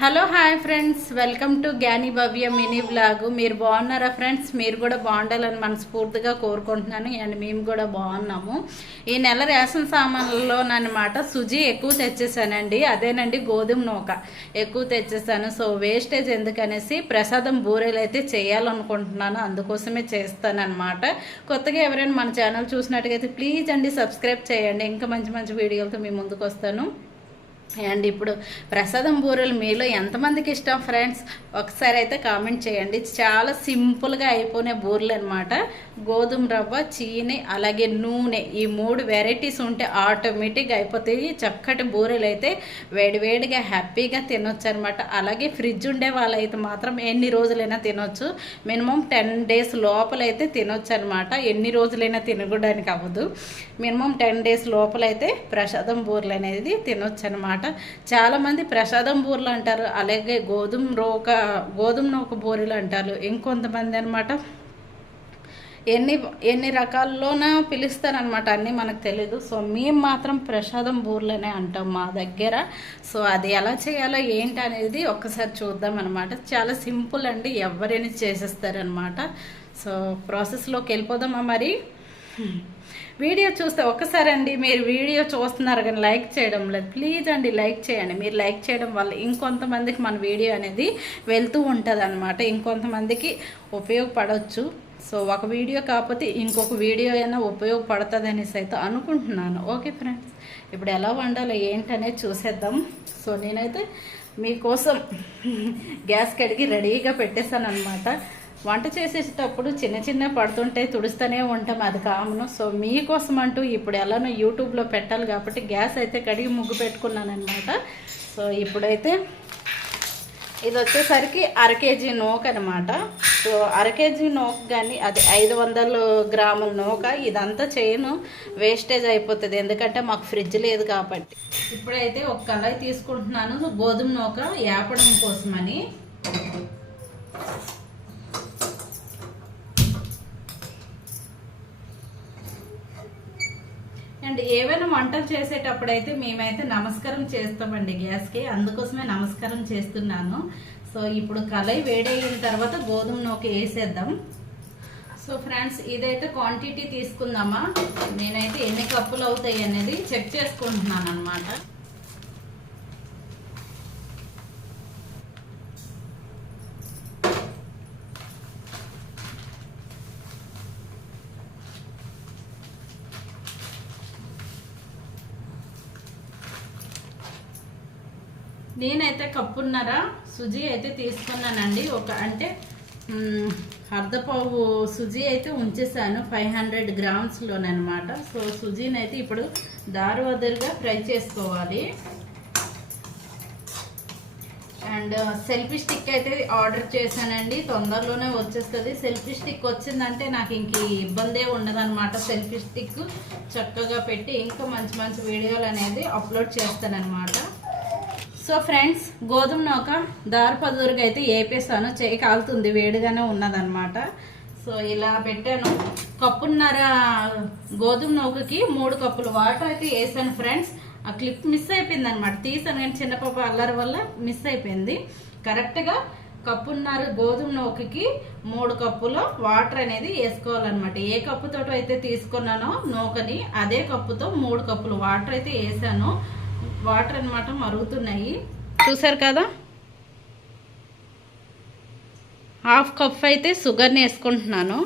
Hello hi friends, welcome to జ్ఞాని భవ్య mini blog. మీరు బాగున్నారా ఫ్రెండ్స్? మీరు కూడా బాగుండాలని మనస్ఫూర్తిగా కోరుకుంటున్నాను. అండ్ మేము కూడా బాగున్నాము. ఈ నెల రేషన్ సామాన్లలో అన్నమాట సుజీ ఎక్కువ తెచ్చేసానండి. అదేనండి గోధుమ నూక ఎక్కువ తెచ్చేసాను. సో వేస్టేజ్ ఎందుకనేసి ప్రసాదం బూరెలు అయితే చేయాలనుకుంటున్నాను. అందుకోసమే చేస్తానన్నమాట. కొత్తగా ఎవరైనా మన ఛానల్ చూసినట్టుగైతే ప్లీజ్ అండి సబ్స్క్రైబ్ చేయండి. ఇంకా మంచి మంచి వీడియోలతో మీ ముందుకు వస్తాను. అండ్ ఇప్పుడు ప్రసాదం బూరెలు మీలో ఎంతమందికి ఇష్టం ఫ్రెండ్స్? ఒకసారి అయితే కామెంట్ చేయండి. చాలా సింపుల్గా అయిపోయిన బూరెలు అనమాట. గోధుమ రవ్వ, చీని, అలాగే నూనె, ఈ 3 వెరైటీస్ ఉంటే ఆటోమేటిక్గా అయిపోతాయి. చక్కటి బూరెలు అయితే వేడివేడిగా హ్యాపీగా తినొచ్చు అనమాట. అలాగే ఫ్రిడ్జ్ ఉండే వాళ్ళైతే మాత్రం ఎన్ని రోజులైనా తినొచ్చు. మినిమం 10 days లోపలైతే తినొచ్చు అనమాట. ఎన్ని రోజులైనా తినకూడడానికి అవ్వదు. మినిమం 10 days లోపలైతే ప్రసాదం బూరెలు అనేది తినొచ్చు అనమాట. చాలామంది ప్రసాదం బూరెలు అంటారు, అలాగే గోధుమ నూక బూరెలు అంటారు. ఇంకొంతమంది అనమాట ఎన్ని రకాల్లోన పిలుస్తారనమాట. అన్నీ మనకు తెలీదు. సో మేము మాత్రం ప్రసాదం బూరెలనే అంటాం మా దగ్గర. సో అది ఎలా చేయాలో ఏంటి అనేది ఒక్కసారి చూద్దాం అనమాట. చాలా సింపుల్ అండి, ఎవరైనా చేసేస్తారనమాట. సో ప్రాసెస్లోకి వెళ్ళిపోదామా మరి? వీడియో చూస్తే ఒక్కసారి అండి, మీరు వీడియో చూస్తున్నారు కానీ లైక్ చేయడం లేదు. ప్లీజ్ అండి లైక్ చేయండి. మీరు లైక్ చేయడం వల్ల ఇంకొంతమందికి మన వీడియో అనేది వెళ్తూ ఉంటుంది అనమాట. ఇంకొంతమందికి ఉపయోగపడవచ్చు. సో ఒక వీడియో కాకపోతే ఇంకొక వీడియో అయినా ఉపయోగపడుతుంది అనేసి అయితే అనుకుంటున్నాను. ఓకే ఫ్రెండ్స్, ఇప్పుడు ఎలా వండాలో ఏంటనేది చూసేద్దాం. సో నేనైతే మీకోసం గ్యాస్ కడిగి రెడీగా పెట్టేశాను అనమాట. వంట చేసేటప్పుడు చిన్న చిన్న పడుతుంటే తుడుస్తూనే ఉంటాం, అది కామను. సో మీకోసం అంటూ ఇప్పుడు ఎలానో యూట్యూబ్లో పెట్టాలి కాబట్టి గ్యాస్ అయితే కడిగి ముగ్గు పెట్టుకున్నాను అనమాట. సో ఇప్పుడైతే ఇది వచ్చేసరికి 1/2 kg నూక అనమాట. సో 1/2 kg నూక కానీ అది 500 గ్రాముల నూక. ఇదంతా చేయను, వేస్టేజ్ అయిపోతుంది, ఎందుకంటే మాకు ఫ్రిడ్జ్ లేదు కాబట్టి. ఇప్పుడైతే ఒక కళాయి తీసుకుంటున్నాను గోధుమ నూక యాపడం కోసమని. అండ్ ఏవైనా వంటలు చేసేటప్పుడు అయితే మేమైతే నమస్కారం చేస్తామండి గ్యాస్కి, అందుకోసమే నమస్కారం చేస్తున్నాను. సో ఇప్పుడు కళాయి వేడైన తర్వాత గోధుమ నూక వేసేద్దాం. సో ఫ్రెండ్స్, ఇదైతే క్వాంటిటీ తీసుకుందామా. నేనైతే ఎన్ని కప్పులు అవుతాయి అనేది చెక్ చేసుకుంటున్నాను అనమాట. నేనైతే కప్పున్నర సుజీ అయితే తీసుకున్నానండి. అంటే అర్ధపావు సుజీ అయితే ఉంచేసాను 500 గ్రామ్స్లోనమాట. సో సుజీని అయితే ఇప్పుడు దారువదరుగా ఫ్రై చేసుకోవాలి. అండ్ సెల్ఫీ స్టిక్ అయితే ఆర్డర్ చేశానండి, తొందరలోనే వచ్చేస్తుంది. సెల్ఫీ స్టిక్ వచ్చిందంటే నాకు ఇంక ఇబ్బందే ఉండదన్నమాట. సెల్ఫీ స్టిక్ చక్కగా పెట్టి ఇంకా మంచి మంచి వీడియోలు అనేది అప్లోడ్ చేస్తానన్నమాట. సో ఫ్రెండ్స్, గోధుమ నూక దారపదురుగా అయితే వేపేసాను. చేయి కాలుతుంది, వేడిగానే ఉన్నదన్నమాట. సో ఇలా పెట్టాను. కప్పున్నర గోధుమ నూకకి 3 కప్పులు వాటర్ అయితే వేసాను ఫ్రెండ్స్. ఆ క్లిప్ మిస్ అయిపోయింది అనమాట, తీసాను కానీ చిన్నపాప అల్లరి వల్ల మిస్ అయిపోయింది. కరెక్ట్గా కప్పున్నర గోధుమ నూకకి 3 కప్పులు వాటర్ అనేది వేసుకోవాలన్నమాట. ఏ కప్పుతో అయితే తీసుకున్నానో నూకని అదే కప్పుతో 3 కప్పులు వాటర్ అయితే వేసాను. వాటర్ అన్నమాట మరుగుతున్నాయి, చూసారు కదా. 1/2 కప్ అయితే షుగర్ని వేసుకుంటున్నాను.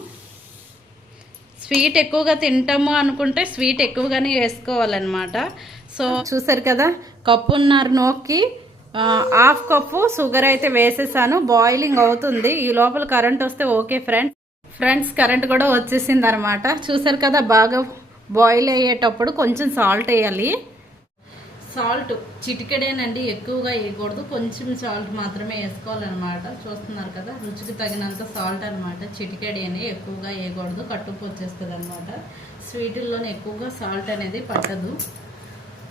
స్వీట్ ఎక్కువగా తింటాము అనుకుంటే స్వీట్ ఎక్కువగానే వేసుకోవాలన్నమాట. సో చూసారు కదా, కప్పున్నర నూకకి 1/2 కప్పు షుగర్ అయితే వేసేసాను. బాయిలింగ్ అవుతుంది. ఈ లోపల కరెంట్ వస్తే ఓకే ఫ్రెండ్స్ కరెంట్ కూడా వచ్చేసింది అనమాట. చూసారు కదా, బాగా బాయిల్ అయ్యేటప్పుడు కొంచెం సాల్ట్ వేయాలి. సాల్ట్ చిటికెడేనండి, ఎక్కువగా వేయకూడదు, కొంచెం సాల్ట్ మాత్రమే వేసుకోవాలన్నమాట. చూస్తున్నారు కదా, రుచికి తగినంత సాల్ట్ అనమాట. చిటికెడేనే, ఎక్కువగా వేయకూడదు, కట్టుకు వచ్చేస్తుంది అనమాట. స్వీటుల్లోనే ఎక్కువగా సాల్ట్ అనేది పట్టదు.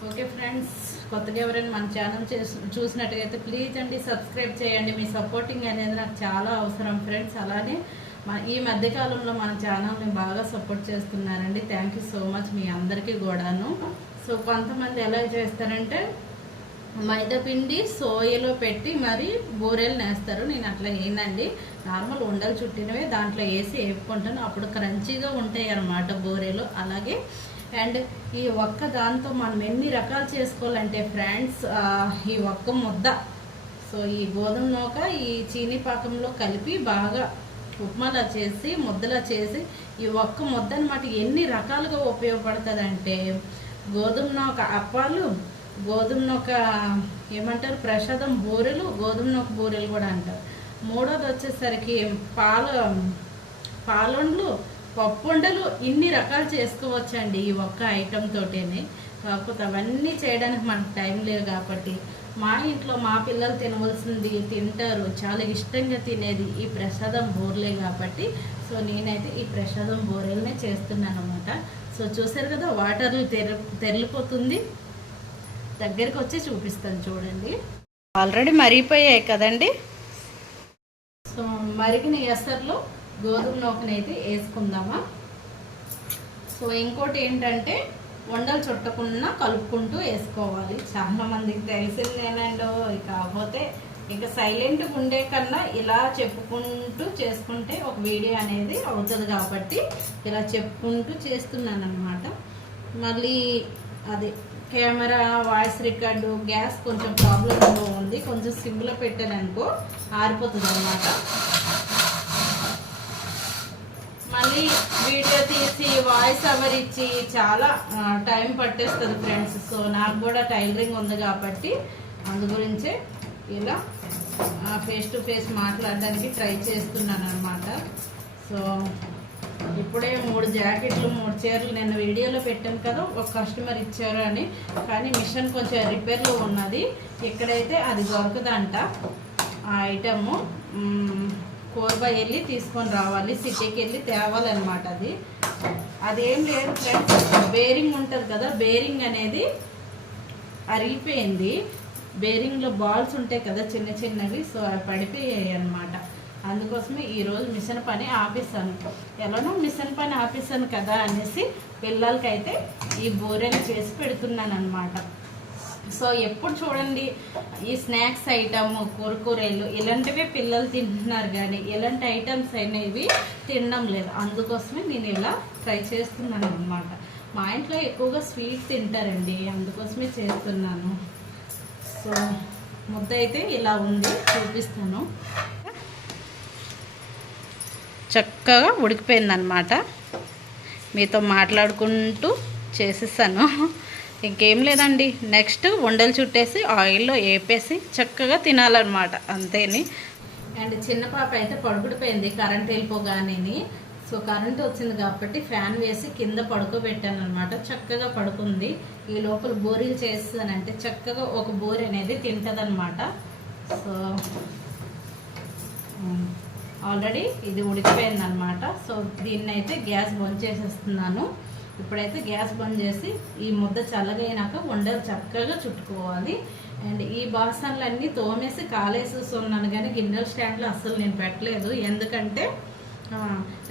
ఓకే ఫ్రెండ్స్, కొత్తగా ఎవరైనా మన ఛానల్ చూసినట్టుగైతే ప్లీజ్ అండి సబ్స్క్రైబ్ చేయండి. మీ సపోర్టింగ్ అనేది నాకు చాలా అవసరం ఫ్రెండ్స్. అలానే ఈ మధ్యకాలంలో మన ఛానల్ని బాగా సపోర్ట్ చేస్తున్నారండి. థ్యాంక్ యూ సో మచ్ మీ అందరికీ కూడాను. సో కొంతమంది ఎలా చేస్తారంటే మైదా పిండి సోయలో పెట్టి మరి బూరెలు నేస్తారు. నేను అట్లా వేయనండి, నార్మల్ ఉండలు చుట్టినవే దాంట్లో వేసి వేపుకుంటాను. అప్పుడు క్రంచీగా ఉంటాయి అన్నమాట బూరెలు. అలాగే అండ్ ఈ ఒక్క దాంతో మనం ఎన్ని రకాలు చేసుకోవాలంటే ఫ్రెండ్స్, ఈ ఒక్క ముద్ద సో ఈ గోధుమ నూక ఈ చీనీ పాకంలో కలిపి బాగా ఉప్మాలా చేసి ముద్దలా చేసి ఈ ఒక్క ముద్ద అనమాట ఎన్ని రకాలుగా ఉపయోగపడుతుంది అంటే, గోధుమ నూక అప్పాలు, గోధుమ నూక ఏమంటారు ప్రసాదం బూరెలు, గోధుమ నూక బూరెలు కూడా అంటారు. మూడోది వచ్చేసరికి పాలొండలు, పప్పుండలు, ఇన్ని రకాలు చేసుకోవచ్చండి ఈ ఒక్క ఐటెం తోటేనే. కాకపోతే అవన్నీ చేయడానికి మనకు టైం లేదు కాబట్టి మా ఇంట్లో మా పిల్లలు తినవలసింది తింటారు, చాలా ఇష్టంగా తినేది ఈ ప్రసాదం బూరెలే కాబట్టి సో నేనైతే ఈ ప్రసాదం బూరెలనే చేస్తున్నాను అనమాట. సో చూసారు కదా వాటర్లు తెరిలిపోతుంది, దగ్గరికి వచ్చి చూపిస్తాను చూడండి. ఆల్రెడీ మరిగిపోయాయి కదండి. సో మరిగిన ఎసర్లో గోధుమ నూకనైతే వేసుకుందామా. సో ఇంకోటి ఏంటంటే వండలు చుట్టకుండా కలుపుకుంటూ వేసుకోవాలి. చాలా మందికి తెలిసిందేనండో, కాకపోతే ఇక సైలెంట్గా ఉండే కన్నా ఇలా చెప్పుకుంటూ చేసుకుంటే ఒక వీడియో అనేది అవుతుంది కాబట్టి ఇలా చెప్పుకుంటూ చేస్తున్నాను అనమాట. మళ్ళీ అది కెమెరా వాయిస్ రికార్డు గ్యాస్ కొంచెం ప్రాబ్లంలో ఉంది, కొంచెం సిమ్లో పెట్టాను అనుకో ఆరిపోతుంది అనమాట. మళ్ళీ వీడియో తీసి వాయిస్ ఓవర్ ఇచ్చి చాలా టైం పట్టేస్తుంది ఫ్రెండ్స్. సో నాకు కూడా టైలరింగ్ ఉంది కాబట్టి అందు గురించే ఇలా ఫేస్ టు ఫేస్ మాట్లాడడానికి ట్రై చేస్తున్నాను అనమాట. సో ఇప్పుడే 3 జాకెట్లు 3 చీరలు నిన్న వీడియోలో పెట్టాను కదా, ఒక కస్టమర్ ఇచ్చారు అని. కానీ మిషన్ కొంచెం రిపేర్లో ఉన్నది, ఇక్కడైతే అది దొరకదంట ఆ ఐటము. కోర్బా వెళ్ళి తీసుకొని రావాలి, సిటీకి వెళ్ళి తేవాలన్నమాట. అదేం లేదు ఫ్రెండ్స్, బేరింగ్ ఉంటుంది కదా, బేరింగ్ అనేది అరిగిపోయింది. బేరింగ్లో బాల్స్ ఉంటాయి కదా చిన్న చిన్నవి, సో అవి పడిపోయాయి అన్నమాట. అందుకోసమే ఈరోజు మిషన్ పని ఆపేసాను. ఎలానో మిషన్ పని ఆపేసాను కదా అనేసి పిల్లలకైతే ఈ బూరెలు చేసి పెడుతున్నాను అనమాట. సో ఎప్పుడు చూడండి ఈ స్నాక్స్ ఐటమ్ కూరకూరలు ఇలాంటివి పిల్లలు తింటున్నారు, కానీ ఇలాంటి ఐటమ్స్ అనేవి తినడం లేదు. అందుకోసమే నేను ఇలా ట్రై చేస్తున్నాను అనమాట. మా ఇంట్లో ఎక్కువగా స్వీట్ తింటారండి, అందుకోసమే చేస్తున్నాను. సో ముద్ద అయితే ఇలా ఉంది, చూపిస్తాను. చక్కగా ఉడికిపోయిందనమాట. మీతో మాట్లాడుకుంటూ చేసేసాను. ఇంకేం లేదండి, నెక్స్ట్ ఉండలు చుట్టేసి ఆయిల్లో వేపేసి చక్కగా తినాలన్నమాట, అంతేని. అండ్ చిన్న పాప అయితే పడుకుడిపోయింది కరెంట్ వెళ్ళిపోగానే. సో కరెంట్ వచ్చింది కాబట్టి ఫ్యాన్ వేసి కింద పడుకోబెట్టాను అనమాట. చక్కగా పడుకుంది. ఈ లోపల బూరెలు చేస్తానంటే చక్కగా ఒక బూరె అనేది తింటుంది అనమాట. సో ఆల్రెడీ ఇది ఉడికిపోయింది అనమాట. సో దీన్ని అయితే గ్యాస్ బంద్ చేసేస్తున్నాను. ఇప్పుడైతే గ్యాస్ బంద్ చేసి ఈ ముద్ద చల్లగా అయినాక ఉండలు చక్కగా చుట్టుకోవాలి. అండ్ ఈ బాసనలన్నీ తోమేసి కాలేసేస్తున్నాను, కానీ గిన్నెల స్టాండ్లో అస్సలు నేను పెట్టలేదు. ఎందుకంటే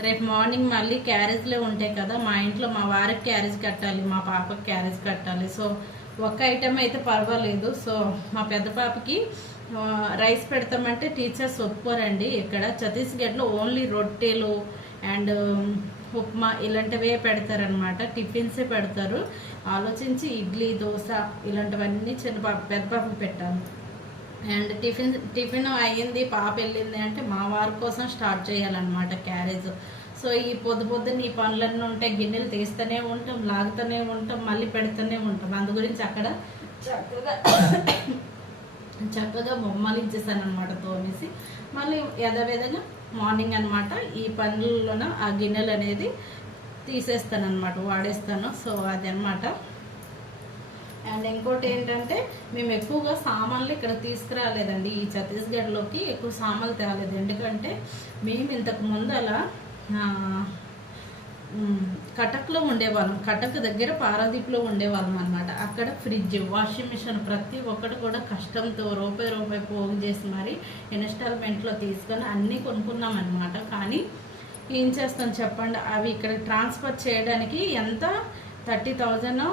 రేపు మార్నింగ్ మళ్ళీ క్యారేజ్లే ఉంటాయి కదా, మా ఇంట్లో మా వారికి క్యారేజ్ కట్టాలి, మా పాపకి క్యారేజ్ కట్టాలి. సో ఒక్క ఐటమ్ అయితే పర్వాలేదు. సో మా పెద్ద పాపకి రైస్ పెడతామంటే టీచర్స్ ఒప్పుకోరండి. ఇక్కడ ఛత్తీస్గఢ్లో ఓన్లీ రొట్టెలు అండ్ ఉప్మా ఇలాంటివే పెడతారనమాట, టిఫిన్సే పెడతారు. ఆలోచించి ఇడ్లీ దోశ ఇలాంటివన్నీ పెద్ద పాపకి పెట్టాను. అండ్ టిఫిన్ అయ్యింది, పాప వెళ్ళింది అంటే మా వారి కోసం స్టార్ట్ చేయాలన్నమాట క్యారేజ్. సో ఈ పొద్దున్న ఈ పనులన్నీ ఉంటాయి, గిన్నెలు తీస్తూనే ఉంటాం, లాగుతూనే ఉంటాం, మళ్ళీ పెడుతూనే ఉంటాం. అందు గురించి అక్కడ చక్కగా బొమ్మలు ఇచ్చేసాను అనమాట తోమేసి. మళ్ళీ యథావిధంగా మార్నింగ్ అనమాట ఈ పనుల్లోన ఆ గిన్నెలు అనేది తీసేస్తాను అనమాట, వాడేస్తాను. సో అదనమాట. అండ్ ఇంకోటి ఏంటంటే మేము ఎక్కువగా సామాన్లు ఇక్కడ తీసుకురాలేదండి, ఈ ఛత్తీస్గఢ్లోకి ఎక్కువ సామాన్లు తేలేదు. ఎందుకంటే మేము ఇంతకు ముందు అలా కటక్లో ఉండేవాళ్ళం, కటక్ దగ్గర పారాదీప్లో ఉండేవాళ్ళం అనమాట. అక్కడ ఫ్రిడ్జ్, వాషింగ్ మిషన్ ప్రతి ఒక్కటి కూడా కష్టంతో రూపాయి పోగు చేసి మరి ఇన్స్టాల్మెంట్లో తీసుకొని అన్నీ కొనుక్కున్నాం అనమాట. కానీ ఏం చేస్తాం చెప్పండి, అవి ఇక్కడ ట్రాన్స్ఫర్ చేయడానికి ఎంత 30,000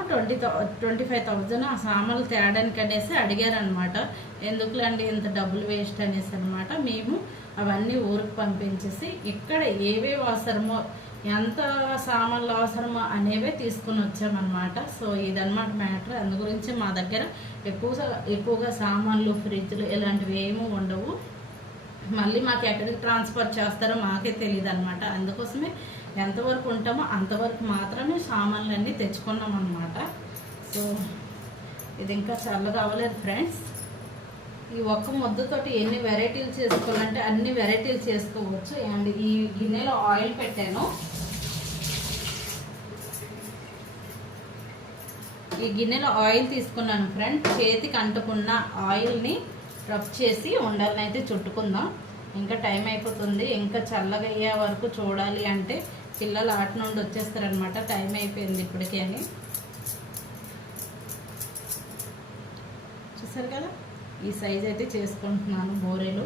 25,000 ఆ సామాన్లు తేడానికి అనేసి అడిగారనమాట. ఎందుకులేండి ఇంత డబ్బులు వేస్ట్ అనేసి అనమాట. మేము అవన్నీ ఊరికి పంపించేసి ఇక్కడ ఏవేవి అవసరమో ఎంత సామాన్లు అవసరమో అనేవే తీసుకుని వచ్చామన్నమాట. సో ఇదన్నమాట మ్యాటర్. అందు గురించి మా దగ్గర ఎక్కువగా సామాన్లు, ఫ్రిడ్జ్లు ఇలాంటివి ఏమీ ఉండవు. మళ్ళీ మాకు ఎక్కడికి ట్రాన్స్ఫర్ చేస్తారో మాకే తెలియదు అనమాట. అందుకోసమే ఎంతవరకు ఉంటామో అంతవరకు మాత్రమే సామాన్లన్నీ తెచ్చుకున్నాం అనమాట. సో ఇది ఇంకా చల్లగా అవ్వలేదు ఫ్రెండ్స్. ఈ ఒక్క ముద్దతోటి ఎన్ని వెరైటీలు చేసుకోవాలంటే అన్ని వెరైటీలు చేసుకోవచ్చు. అండ్ ఈ గిన్నెలో ఆయిల్ పెట్టాను. ఈ గిన్నెలో ఆయిల్ తీసుకున్నాను ఫ్రెండ్స్. చేతికి అంటుకున్న ఆయిల్ని రబ్ చేసి ఉండల్ని అయితే చుట్టుకుందాం. ఇంకా టైం అయిపోతుంది. ఇంకా చల్లగా అయ్యే వరకు చూడాలి. అంటే పిల్లలు ఆట నుండి వచ్చేస్తారనమాట. టైం అయిపోయింది ఇప్పటికే అని. చూసారు కదా, ఈ సైజ్ అయితే చేసుకుంటున్నాను బోరెలు.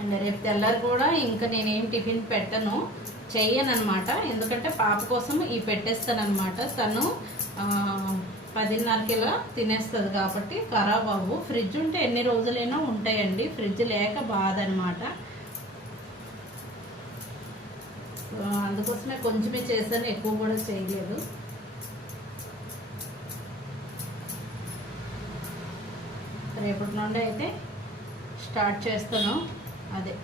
అండ్ రేపు తెల్లారి కూడా ఇంకా నేనేం టిఫిన్ పెట్టను, చెయ్యనమాట. ఎందుకంటే పాప కోసం ఈ పెట్టేస్తానమాట. తను 10:30కి ఇలా తినేస్తుంది కాబట్టి ఖరాబ్ అవ్వు. ఫ్రిడ్జ్ ఉంటే ఎన్ని రోజులైనా ఉంటాయండి, ఫ్రిడ్జ్ లేక బాధ అనమాట. అందుకోసమే కొంచెమే చేశాను, ఎక్కువ కూడా చేయలేదు. రేపటి నుండి అయితే స్టార్ట్ చేస్తాను. అదే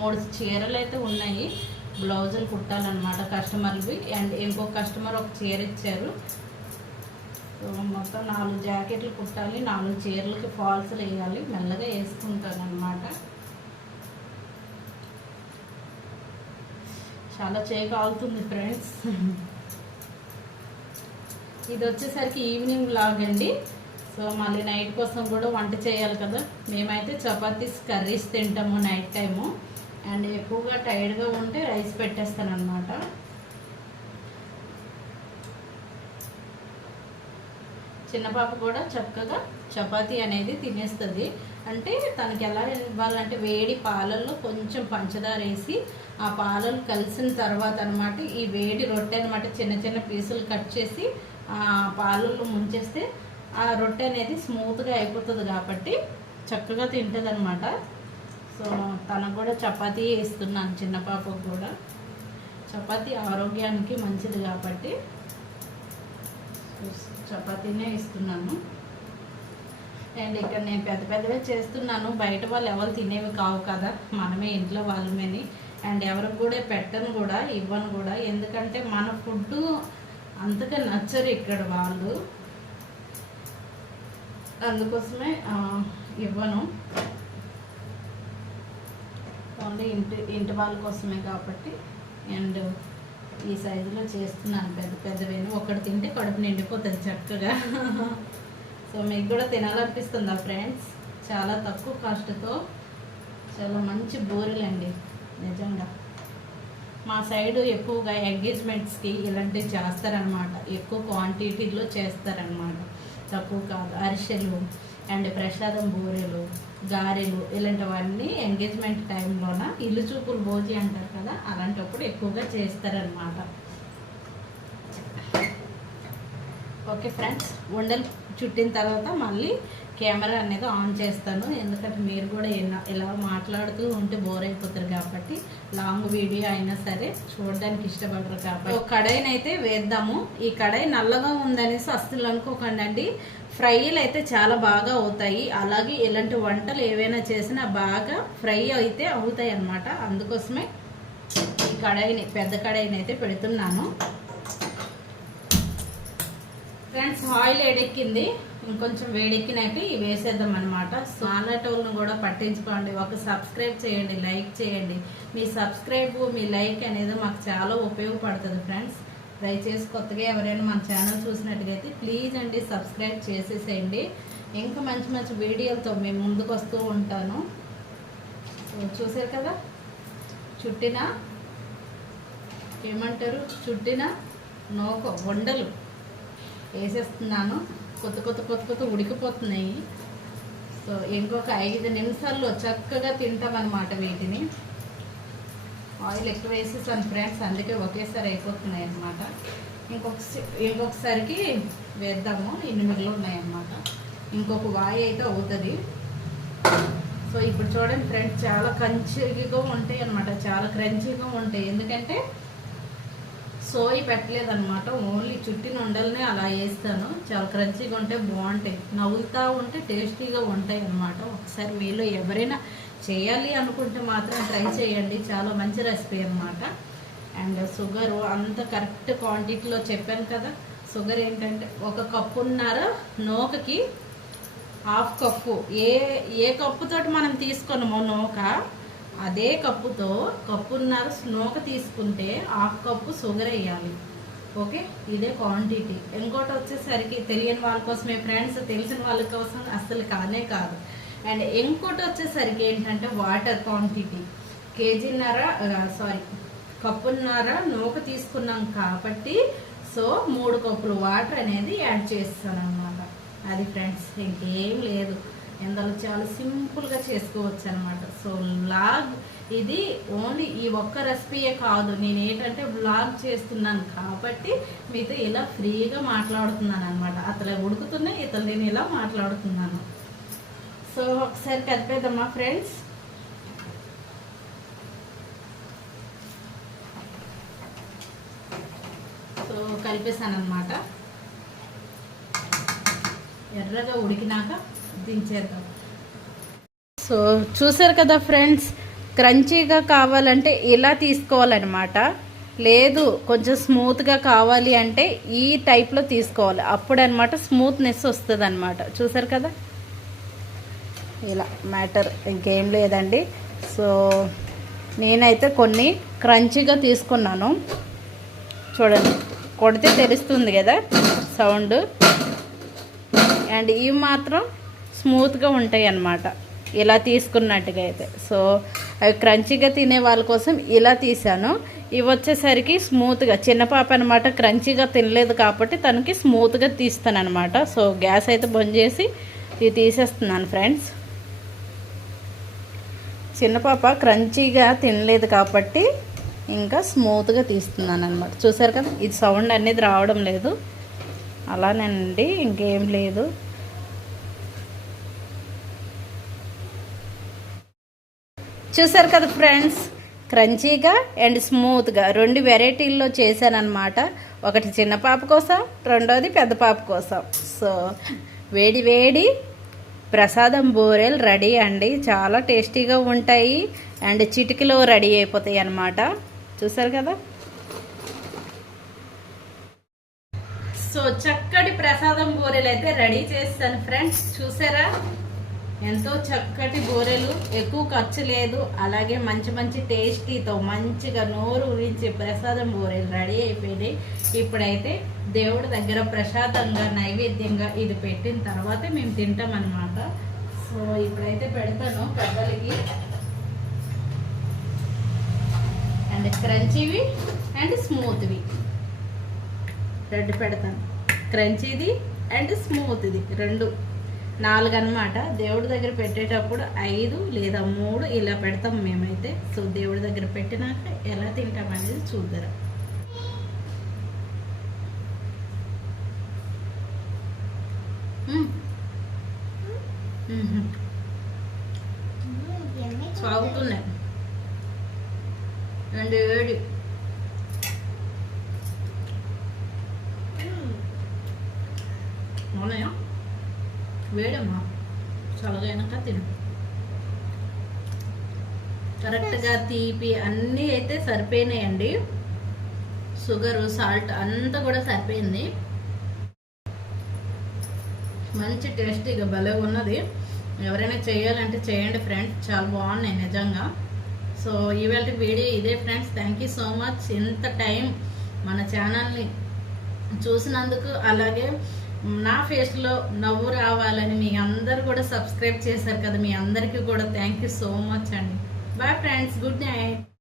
3 చీరలు అయితే ఉన్నాయి, బ్లౌజులు కుట్టాలన్నమాట కస్టమర్వి. అండ్ ఇంకొక కస్టమర్ ఒక చీర ఇచ్చారు. సో మొత్తం 4 జాకెట్లు కుట్టాలి, 4 చీరలకి ఫాల్స్లు వేయాలి. మెల్లగా వేసుకుంటాను అనమాట. చాలా చేయి కాలుతుంది ఫ్రెండ్స్. ఇది వచ్చేసరికి ఈవినింగ్ వ్లాగ్ అండి. సో మళ్ళీ నైట్ కోసం కూడా వంట చేయాలి కదా. మేమైతే చపాతీస్, కర్రీస్ తింటాము నైట్ టైము. అండ్ ఎక్కువగా టైర్డ్గా ఉంటే రైస్ పెట్టేస్తాను అనమాట. చిన్న పాప కూడా చక్కగా చపాతీ అనేది తినేస్తుంది. అంటే తనకి ఎలా ఇవ్వాలంటే వేడి పాలల్లో కొంచెం పంచదార వేసి ఆ పాలలు కలిసిన తర్వాత అనమాట ఈ వేడి రొట్టె అనమాట చిన్న చిన్న పీసులు కట్ చేసి ఆ పాలల్లో ముంచేస్తే ఆ రొట్టె అనేది స్మూత్గా అయిపోతుంది కాబట్టి చక్కగా తింటుంది అనమాట. సో తనకు కూడా చపాతీ ఇస్తున్నాను, చిన్న పాపకు కూడా. చపాతీ ఆరోగ్యానికి మంచిది కాబట్టి చపాతీనే ఇస్తున్నాను. అండ్ ఇక్కడ నేను పెద్దవే చేస్తున్నాను. బయట వాళ్ళు ఎవరు తినేవి కావు కదా, మనమే ఇంట్లో వాళ్ళమేని. అండ్ ఎవరికి కూడా పెట్టను కూడా, ఇవ్వను కూడా. ఎందుకంటే మన ఫుడ్ అంతగా నచ్చరు ఇక్కడ వాళ్ళు, అందుకోసమే ఇవ్వను. ఓన్లీ ఇంటి వాళ్ళ కోసమే కాబట్టి. అండ్ ఈ సైజులో చేస్తున్నాను పెద్దవేను. ఒకటి తింటే కడుపు నిండిపోతుంది చక్కగా. సో మీకు కూడా తినాలనిపిస్తుందా ఫ్రెండ్స్? చాలా తక్కువ కాస్ట్తో చాలా మంచి బూరెలండి నిజంగా. మా సైడు ఎక్కువగా ఎంగేజ్మెంట్స్కి ఇలాంటివి చేస్తారనమాట. ఎక్కువ క్వాంటిటీలో చేస్తారనమాట, తక్కువ కాదు. అరిసెలు అండ్ ప్రసాదం బూరెలు, గారెలు ఇలాంటివన్నీ ఎంగేజ్మెంట్ టైంలోన ఇల్లు చూపులు భోజి అంటారు కదా, అలాంటప్పుడు ఎక్కువగా చేస్తారనమాట. ఓకే ఫ్రెండ్స్, ఉండలు చుట్టిన తర్వాత మళ్ళీ కెమెరా అనేది ఆన్ చేస్తాను. ఎందుకంటే మీరు కూడా ఇలా మాట్లాడుతూ ఉంటే బోర్ అయిపోతారు కాబట్టి, లాంగ్ వీడియో అయినా సరే చూడడానికి ఇష్టపడరు కాబట్టి. ఒక కడాయిని అయితే వేద్దాము. ఈ కడాయి నల్లగా ఉందనేసి అస్సలు అనుకోకండి అండి. ఫ్రైలు అయితే చాలా బాగా అవుతాయి. అలాగే ఇలాంటి వంటలు ఏవైనా చేసినా బాగా ఫ్రై అయితే అవుతాయి అన్నమాట. అందుకోసమే ఈ కడాయిని, పెద్ద కడాయిని అయితే పెడుతున్నాను. ఫ్రెండ్స్ ఆయిల్ వేడెక్కింది, ఇంకొంచెం వేడెక్కినాక ఇవి వేసేద్దాం అనమాట. సో అలాంటి కూడా పట్టించుకోండి, ఒక సబ్స్క్రైబ్ చేయండి, లైక్ చేయండి. మీ సబ్స్క్రైబ్, మీ లైక్ అనేది మాకు చాలా ఉపయోగపడుతుంది ఫ్రెండ్స్. దయచేసి కొత్తగా ఎవరైనా మన ఛానల్ చూసినట్టుగైతే ప్లీజ్ అండి సబ్స్క్రైబ్ చేసేసేయండి. ఇంకా మంచి మంచి వీడియోలతో మేము ముందుకు వస్తూ ఉంటాను. చూసారు కదా, చుట్టిన ఏమంటారు, చుట్టిన నోక వండలు వేసేస్తున్నాను. కొత్త ఉడికిపోతున్నాయి. సో ఇంకొక 5 నిమిషాల్లో చక్కగా తింటామన్నమాట వీటిని. ఆయిల్ ఎక్కువ వేసేసాను ఫ్రెండ్స్, అందుకే ఒకేసారి అయిపోతున్నాయి అన్నమాట. ఇంకొకసారికి వేద్దాము, ఇన్ని మిగిలి ఉన్నాయి అన్నమాట. ఇంకొక వాయి అయితే అవుతుంది. సో ఇప్పుడు చూడండి ఫ్రెండ్స్, చాలా క్రంచీగా ఉంటాయి అన్నమాట, చాలా క్రంచీగా ఉంటాయి. ఎందుకంటే సోయి పెట్టలేదన్నమాట, ఓన్లీ చుట్టిన ఉండలనే అలా వేస్తాను. చాలా క్రంచీగా ఉంటాయి, బాగుంటాయి, నవ్వులుతూ ఉంటే టేస్టీగా ఉంటాయి అన్నమాట. ఒకసారి మీలో ఎవరైనా చేయాలి అనుకుంటే మాత్రం ట్రై చేయండి, చాలా మంచి రెసిపీ అన్నమాట. అండ్ షుగర్ అంత కరెక్ట్ క్వాంటిటీలో చెప్పాను కదా. షుగర్ ఏంటంటే 1 కప్పున్నర నూకకి 1/2 కప్పు, ఏ కప్పుతోటి మనం తీసుకున్నామో నూక, అదే కప్పుతో కప్పున్నర నూక తీసుకుంటే 1/2 కప్పు షుగర్ వేయాలి. ఓకే, ఇదే క్వాంటిటీ. ఇంకోటి వచ్చేసరికి తెలియని వాళ్ళ కోసమే ఫ్రెండ్స్, తెలిసిన వాళ్ళ కోసం అస్సలు కానే కాదు. అండ్ ఇంకోటి వచ్చేసరికి ఏంటంటే వాటర్ క్వాంటిటీ, కప్పున్నర నూక తీసుకున్నాం కాబట్టి సో 3 కప్పులు వాటర్ అనేది యాడ్ చేస్తాను అన్నమాట. అది ఫ్రెండ్స్, ఇంకేం లేదు, ఇందులో చాలా సింపుల్గా చేసుకోవచ్చు అనమాట. సో వ్లాగ్ ఇది ఓన్లీ ఈ ఒక్క రెసిపీయే కాదు, నేను ఏంటంటే వ్లాగ్ చేస్తున్నాను కాబట్టి మీతో ఇలా ఫ్రీగా మాట్లాడుతున్నాను అనమాట. అతను ఉడుకుతున్నాయి, ఇతను నేను ఇలా మాట్లాడుతున్నాను. సో ఒకసారి కలిపేద్దామా ఫ్రెండ్స్. సో కలిపేసాను అనమాట. ఎర్రగా ఉడికినాక దించేద్దాం. సో చూసారు కదా ఫ్రెండ్స్, క్రంచీగా కావాలంటే ఇలా తీసుకోవాలన్నమాట. లేదు కొంచెం స్మూత్గా కావాలి అంటే ఈ టైప్లో తీసుకోవాలి, అప్పుడు అనమాట స్మూత్నెస్ వస్తుంది అనమాట. చూసారు కదా, ఇలా మ్యాటర్, ఇంకేం లేదండి. సో నేనైతే కొన్ని క్రంచీగా తీసుకున్నాను, చూడండి, కొడితే తెలుస్తుంది కదా సౌండ్. అండ్ ఇవి మాత్రం స్మూత్గా ఉంటాయి అన్నమాట ఇలా తీసుకున్నట్టుగా అయితే. సో అవి క్రంచీగా తినే వాళ్ళ కోసం ఇలా తీసాను. ఇవి వచ్చేసరికి స్మూత్గా, చిన్న పాప అనమాట, క్రంచీగా తినలేదు కాబట్టి తనకి స్మూత్గా తీస్తాను అనమాట. సో గ్యాస్ అయితే బంద్ చేసి ఇవి తీసేస్తున్నాను ఫ్రెండ్స్. చిన్న పాప క్రంచీగా తినలేదు కాబట్టి ఇంకా స్మూత్గా తీస్తున్నాను అనమాట. చూసారు కదా, ఇది సౌండ్ అనేది రావడం లేదు, అలానేనండి, ఇంకేం లేదు. చూసారు కదా ఫ్రెండ్స్, క్రంచీగా అండ్ స్మూత్గా 2 వెరైటీల్లో చేశానన్నమాట. ఒకటి చిన్న పాప కోసం, రెండోది పెద్ద పాప కోసం. సో వేడి వేడి ప్రసాదం బూరెలు రెడీ అండి, చాలా టేస్టీగా ఉంటాయి అండ్ చిటికలో రెడీ అయిపోతాయి అన్నమాట. చూసారు కదా. సో చక్కటి ప్రసాదం బూరెలు అయితే రెడీ చేస్తాను ఫ్రెండ్స్. చూసారా, ఎంతో చక్కటి బూరెలు, ఎక్కువ ఖర్చు లేదు, అలాగే మంచి మంచి టేస్టీతో మంచిగా నోరు ఊరించి ప్రసాదం బూరెలు రెడీ అయిపోయినాయి. ఇప్పుడైతే దేవుడి దగ్గర ప్రసాదంగా నైవేద్యంగా ఇది పెట్టిన తర్వాత మేము తింటాం అన్నమాట. సో ఇప్పుడైతే పెడతాను పెద్దలకి. అండ్ క్రంచీవి అండ్ స్మూత్వి 2 పెడతాను, క్రంచీది అండ్ స్మూత్ది 2, 4 అన్నమాట. దేవుడి దగ్గర పెట్టేటప్పుడు 5 లేదా 3 ఇలా పెడతాం మేమైతే. సో దేవుడి దగ్గర పెట్టినాక ఎలా తింటాం అనేది చూద్దరు. సాగుతున్నాయి అండ్ వేడి. అవునాయా, వేడమ్మా, చల్లగైనాక తిను. కరెక్ట్గా తీపి అన్నీ అయితే సరిపోయినాయండి, షుగరు సాల్ట్ అంతా కూడా సరిపోయింది. మంచి టేస్టీగా భలే ఉన్నది. ఎవరైనా చేయాలంటే చేయండి ఫ్రెండ్స్, చాలా బాగున్నాయి నిజంగా. సో ఇవాళ వీడియో ఇదే friends. Thank you so much ఇంత టైం మన ఛానల్ని చూసినందుకు, అలాగే నా ఫేస్లో నవ్వు రావాలని మీ అందరు కూడా సబ్స్క్రైబ్ చేశారు కదా, మీ అందరికీ కూడా థ్యాంక్ యూ సో మచ్ అండి. Bye friends, good night.